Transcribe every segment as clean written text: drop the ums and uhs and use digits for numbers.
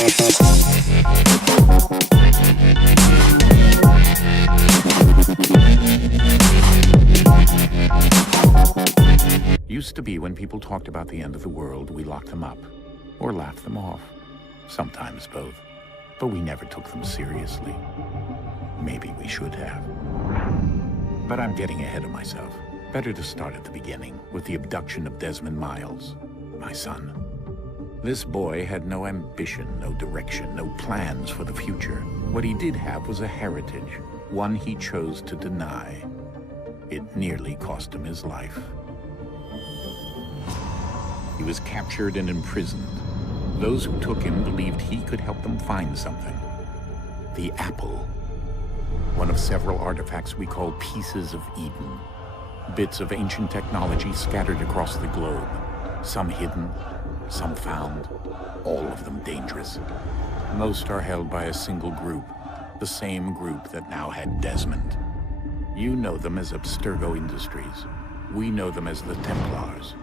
Used to be when people talked about the end of the world, we locked them up or laughed them off. Sometimes both. But we never took them seriously. Maybe we should have. But I'm getting ahead of myself. Better to start at the beginning, with the abduction of Desmond Miles, my son. This boy had no ambition, no direction, no plans for the future. What he did have was a heritage, one he chose to deny. It nearly cost him his life. He was captured and imprisoned. Those who took him believed he could help them find something. The apple. One of several artifacts we call pieces of Eden. Bits of ancient technology scattered across the globe. Some hidden, some found, all of them dangerous. Most are held by a single group, the same group that now had Desmond. You know them as Abstergo Industries. We know them as the Templars,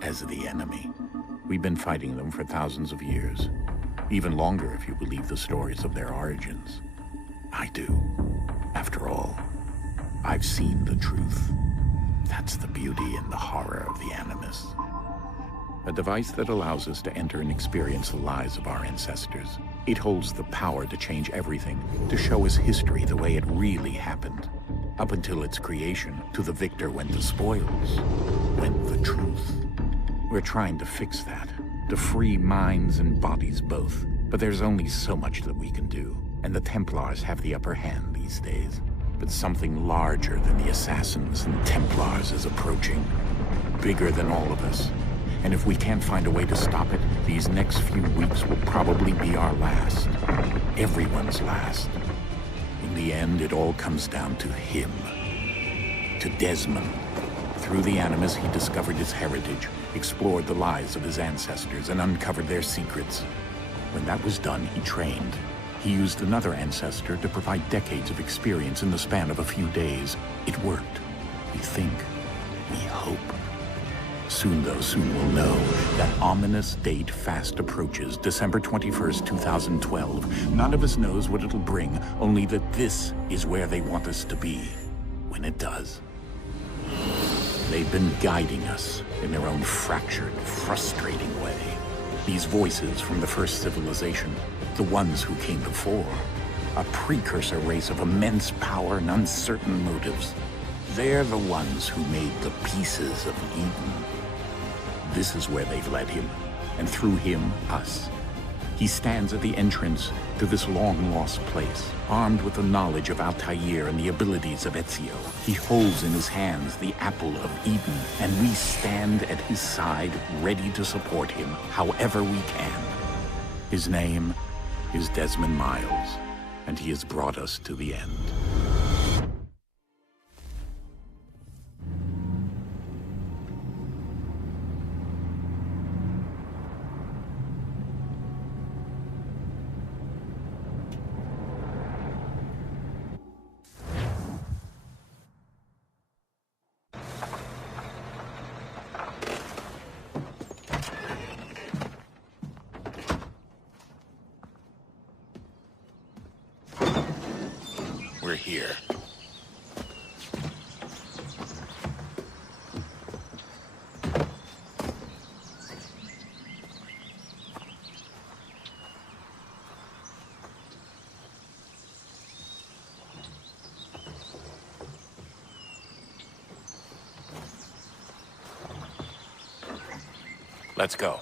as the enemy. We've been fighting them for thousands of years, even longer if you believe the stories of their origins. I do. After all, I've seen the truth. That's the beauty and the horror of the Animus. A device that allows us to enter and experience the lives of our ancestors. It holds the power to change everything, to show us history the way it really happened. Up until its creation, to the victor went the spoils, went the truth. We're trying to fix that, to free minds and bodies both. But there's only so much that we can do, and the Templars have the upper hand these days. But something larger than the assassins and Templars is approaching, bigger than all of us. And if we can't find a way to stop it, these next few weeks will probably be our last. Everyone's last. In the end, it all comes down to him. To Desmond. Through the Animus, he discovered his heritage, explored the lives of his ancestors, and uncovered their secrets. When that was done, he trained. He used another ancestor to provide decades of experience in the span of a few days. It worked. We think. We hope. Soon, though, soon we'll know. That ominous date fast approaches, December 21st, 2012. None of us knows what it'll bring, only that this is where they want us to be, when it does. They've been guiding us in their own fractured, frustrating way. These voices from the first civilization, the ones who came before, a precursor race of immense power and uncertain motives. They're the ones who made the pieces of Eden. This is where they've led him, and through him, us. He stands at the entrance to this long-lost place, armed with the knowledge of Altair and the abilities of Ezio. He holds in his hands the apple of Eden, and we stand at his side, ready to support him however we can. His name is Desmond Miles, and he has brought us to the end. We're here. Let's go.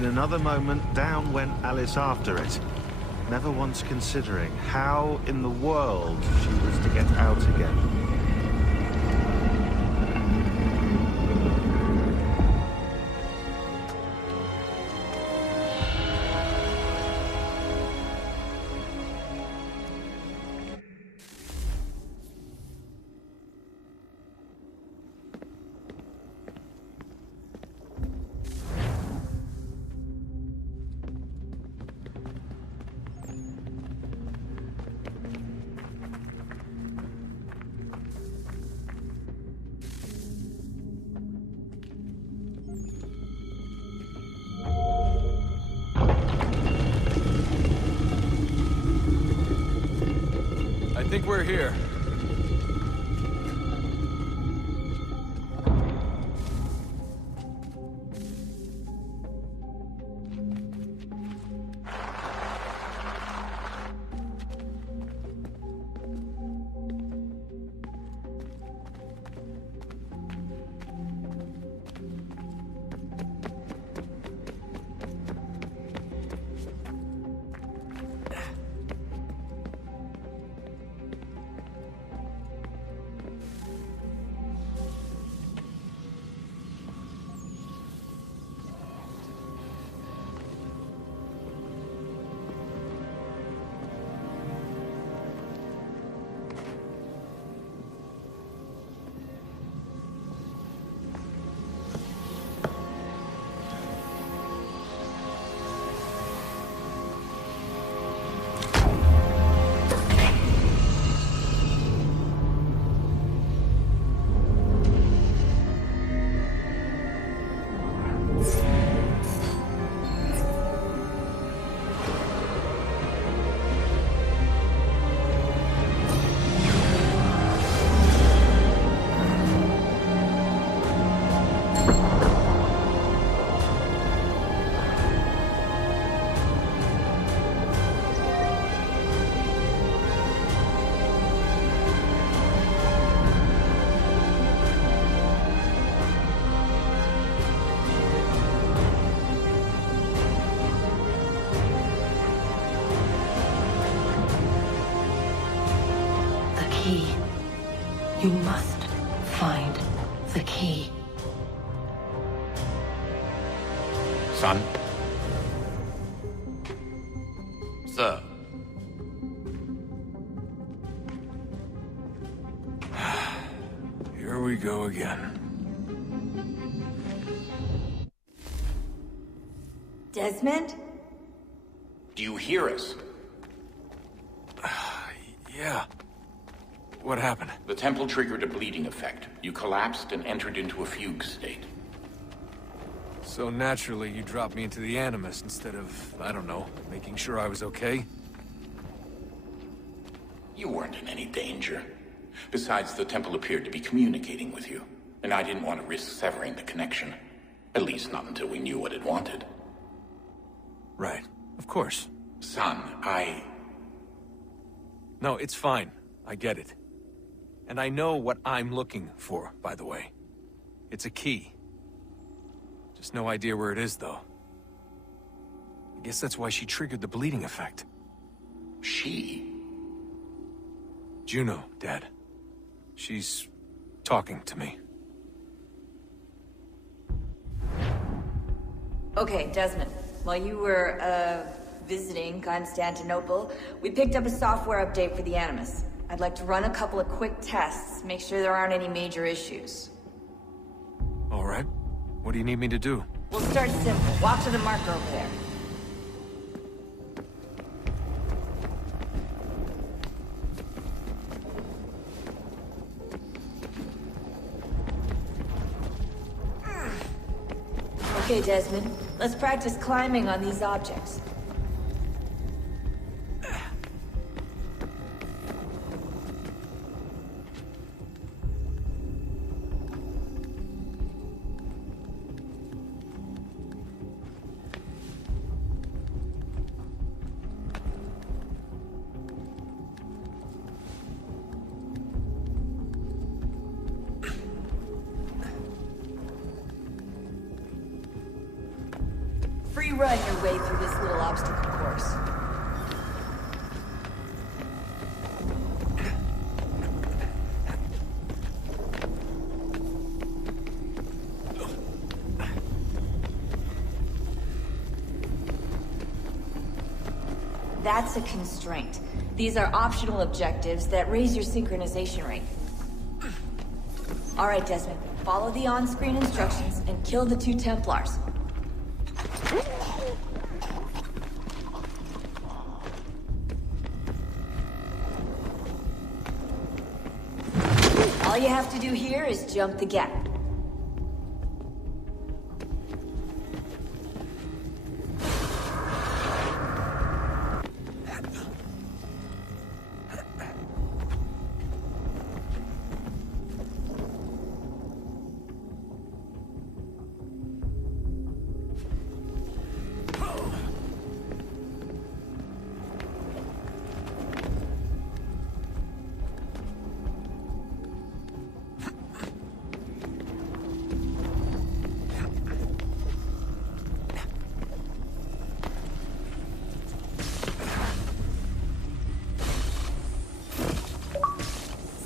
In another moment, down went Alice after it, never once considering how in the world she was to get out again. I think we're here. You must find the key. Son? Sir. Here we go again. Desmond? Do you hear us? Yeah. What happened? The temple triggered a bleeding effect. You collapsed and entered into a fugue state. So naturally, you dropped me into the Animus instead of, I don't know, making sure I was okay? You weren't in any danger. Besides, the temple appeared to be communicating with you, and I didn't want to risk severing the connection. At least not until we knew what it wanted. Right. Of course. Son, No, it's fine. I get it. And I know what I'm looking for, by the way. It's a key. Just no idea where it is, though. I guess that's why she triggered the bleeding effect. She? Juno, Dad. She's talking to me. Okay, Desmond. While you were, visiting Constantinople, we picked up a software update for the Animus. I'd like to run a couple of quick tests, make sure there aren't any major issues. All right. What do you need me to do? We'll start simple. Walk to the marker over there. Okay, Desmond. Let's practice climbing on these objects. rerun your way through this little obstacle course. That's a constraint. These are optional objectives that raise your synchronization rate. Alright, Desmond. Follow the on-screen instructions and kill the 2 Templars. All you have to do here is jump the gap.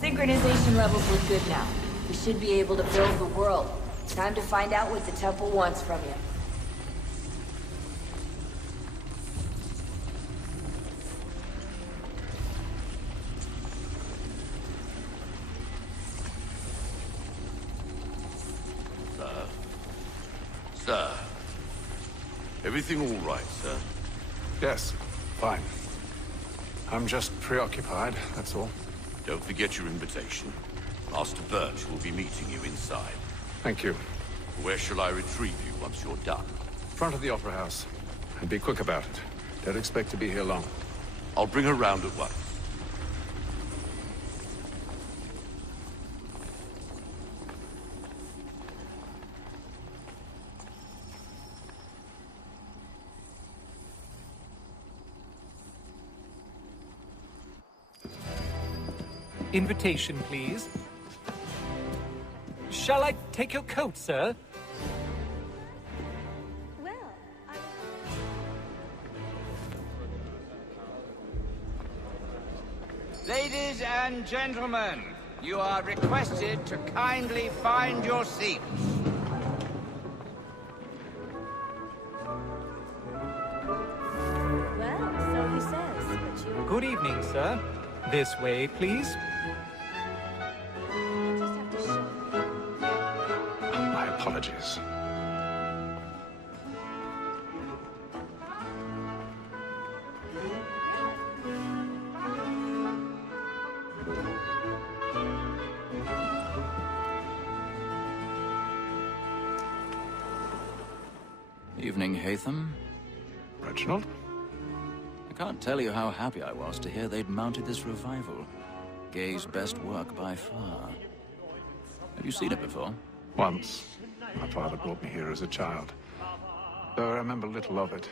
Synchronization levels look good now. We should be able to build the world. Time to find out what the temple wants from you. Sir. Everything all right, sir? Yes, fine. I'm just preoccupied, that's all. Don't forget your invitation. Master Birch will be meeting you inside. Thank you. Where shall I retrieve you once you're done? Front of the Opera House. And be quick about it. Don't expect to be here long. I'll bring her round at once. Invitation, please. Shall I take your coat, sir? Ladies and gentlemen, you are requested to kindly find your seats. Well, so he says, but you... Good evening, sir. This way, please. My apologies. Evening, Haytham. Reginald? I can't tell you how happy I was to hear they'd mounted this revival. Gay's best work by far. Have you seen it before? Once. My father brought me here as a child. Though I remember little of it.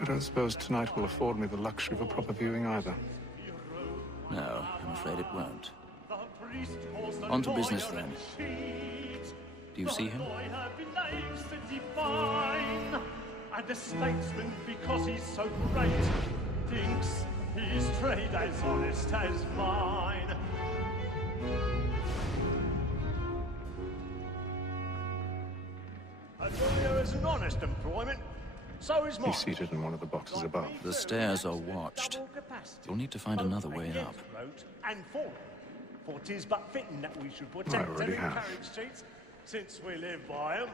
I don't suppose tonight will afford me the luxury of a proper viewing either. No, I'm afraid it won't. On to business then. Do you see him? And the statesman, because he's so great, thinks his trade as honest as mine. Adelia is an honest employment, so is mine. He's seated in one of the boxes above. The stairs are watched. You'll need to find another way up. And for 'tis but fitting that we should protect I already them have. carriage streets, since we live by them.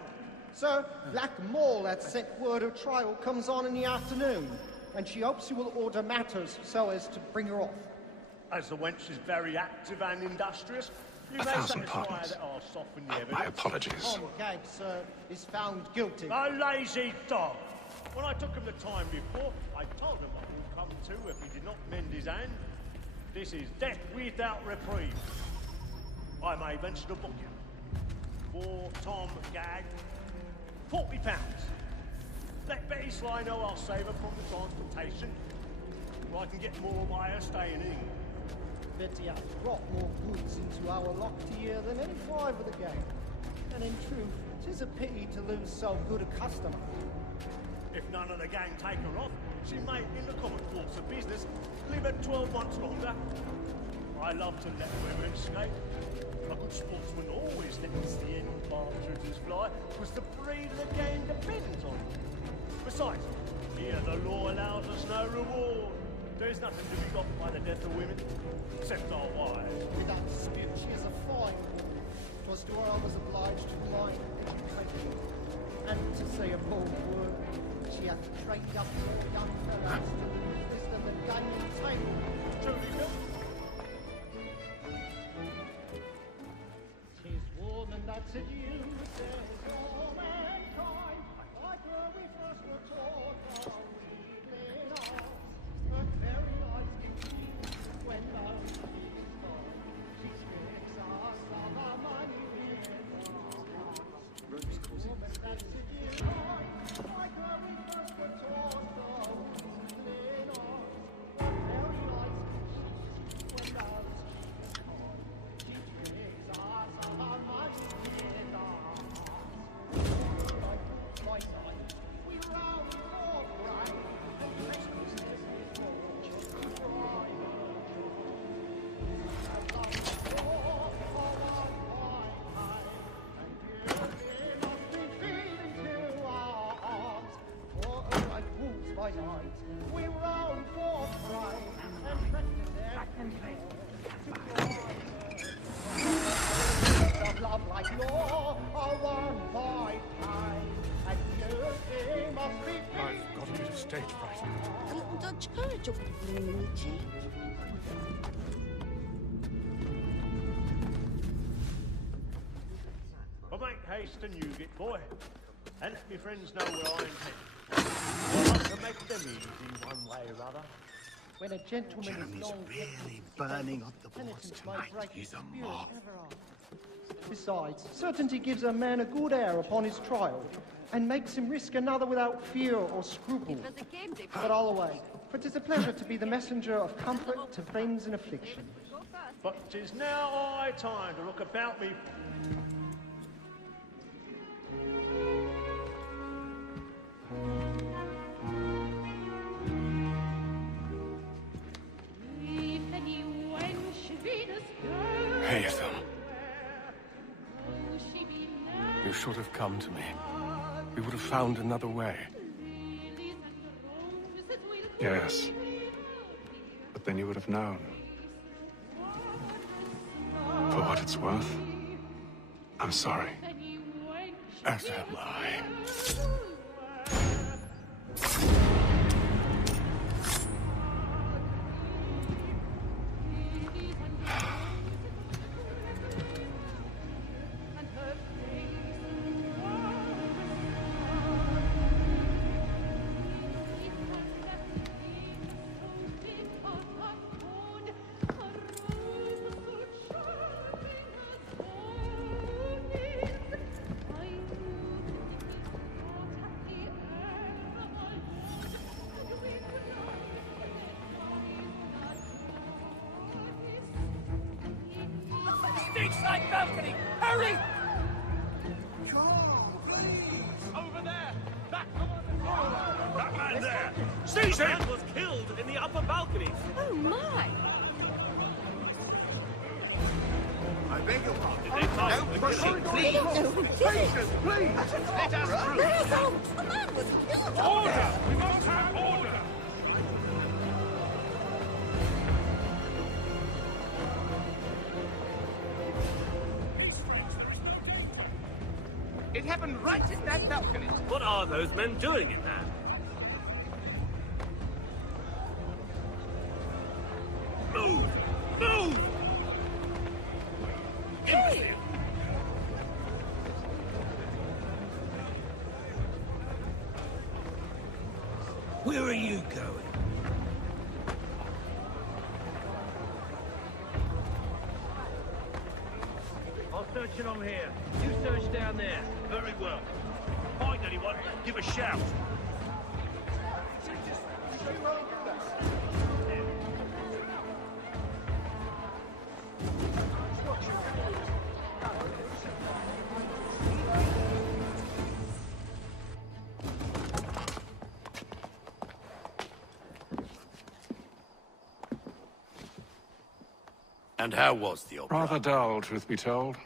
Sir, Black Mall had sent word of trial comes on in the afternoon, and she hopes you will order matters so as to bring her off. As the wench is very active and industrious, you may 1,000 satisfy pardons. that I'll soften the evidence. My apologies. Tom Gag, sir, is found guilty. A lazy dog! When I took him the time before, I told him what would come to if he did not mend his hand. This is death without reprieve. I may venture to book you. For Tom Gag, £40. Let Betty Sly know I'll save her from the transportation, or I can get more by her staying in. Betty has brought more goods into our lock here than any five of the gang. And in truth, 'tis a pity to lose so good a customer. If none of the gang take her off, she may, in the common course of business, live at 12 months longer. I love to let women escape. A good sportsman always lets the end partridges fly, because the breed of the game depends on it. Besides, here the law allows us no reward. There's nothing to be got by the death of women, except our wives. Without dispute, she is a fine woman. 'Twas to her I was obliged to mind and to say a bold word. She hath trained up more young fellows to lose this than the gaming table. Truly, Bill. 'Tis woman that seduces all mankind, like her we first were taught our weakling arms. Her very eyes deceive when love is gone. She strips us of our money with woman that seduces, like her we first were taught our weakling arms. Her very eyes deceive when love is gone. She strips us of our money with arms. My son, we round for pride, and restlessness is more crime. As long as you're on our high, and beauty must be feeding to our arms. For like wolves by night, we round for pride, and restlessness is more crime. Of love like law are one by time, and beauty must be I've got a bit of stage fright. A little Dutch courage up the Kaniehti. Well, make haste and you get boy. And let me friends know where I intend. I'd like to make them easy one way or other. when a gentleman is Jeremy's long really burning up the boards tonight. He's a moth. Besides, certainty gives a man a good air upon his trial, and makes him risk another without fear or scruple. But I'll away, for 'tis a pleasure to be the messenger of comfort to friends in affliction. But 'tis now high time to look about me. Haytham. You should have come to me. We would have found another way. Yes. But then you would have known. For what it's worth, I'm sorry. As am I. Beachside balcony! Hurry! Over there! That man there! Seize him! Man was killed in the upper balcony. Oh my! I beg your pardon. Don't proceed, We don't know who did it! please! Let us through! Basil! A man was killed up Order! there! We must have order! It happened right in that balcony. What are those men doing in there? Move! Move! Hey! Where are you going? I'll search along here. You search down there. Very well. Find anyone, give a shout. And how was the opera? Rather dull, truth be told.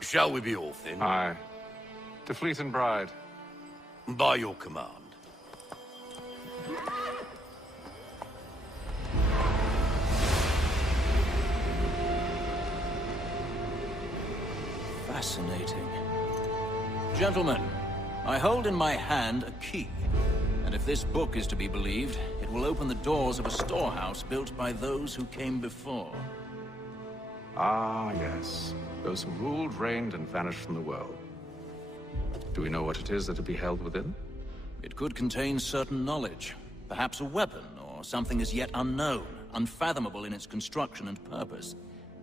Shall we be off then? Aye. To Fleet and Bride. By your command. Fascinating. Gentlemen, I hold in my hand a key. And if this book is to be believed, it will open the doors of a storehouse built by those who came before. Ah, yes. Those who ruled, reigned, and vanished from the world. Do we know what it is that will be held within? It could contain certain knowledge. Perhaps a weapon, or something as yet unknown, unfathomable in its construction and purpose.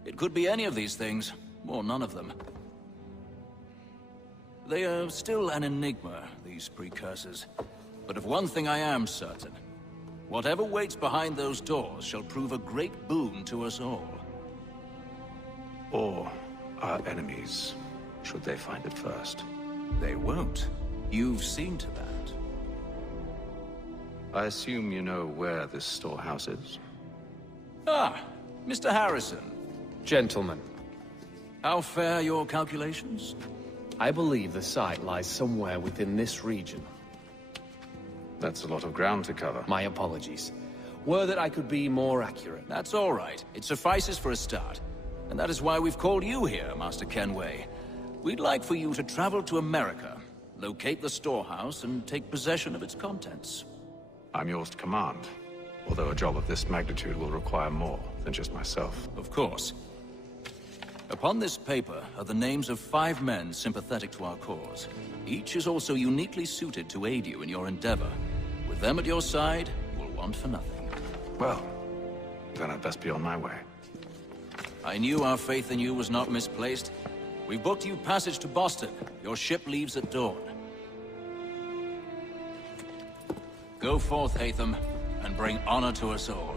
It could be any of these things, or none of them. They are still an enigma, these precursors. But of one thing I am certain. Whatever waits behind those doors shall prove a great boon to us all. Or our enemies, should they find it first. They won't. You've seen to that. I assume you know where this storehouse is? Ah, Mr. Harrison. Gentlemen. How fare your calculations? I believe the site lies somewhere within this region. That's a lot of ground to cover. My apologies. Were that I could be more accurate. That's all right. It suffices for a start. And that is why we've called you here, Master Kenway. We'd like for you to travel to America, locate the storehouse, and take possession of its contents. I'm yours to command. Although a job of this magnitude will require more than just myself. Of course. Upon this paper are the names of 5 men sympathetic to our cause. Each is also uniquely suited to aid you in your endeavor. With them at your side, you will want for nothing. Well, then I'd best be on my way. I knew our faith in you was not misplaced. We've booked you passage to Boston. Your ship leaves at dawn. Go forth, Haytham, and bring honor to us all.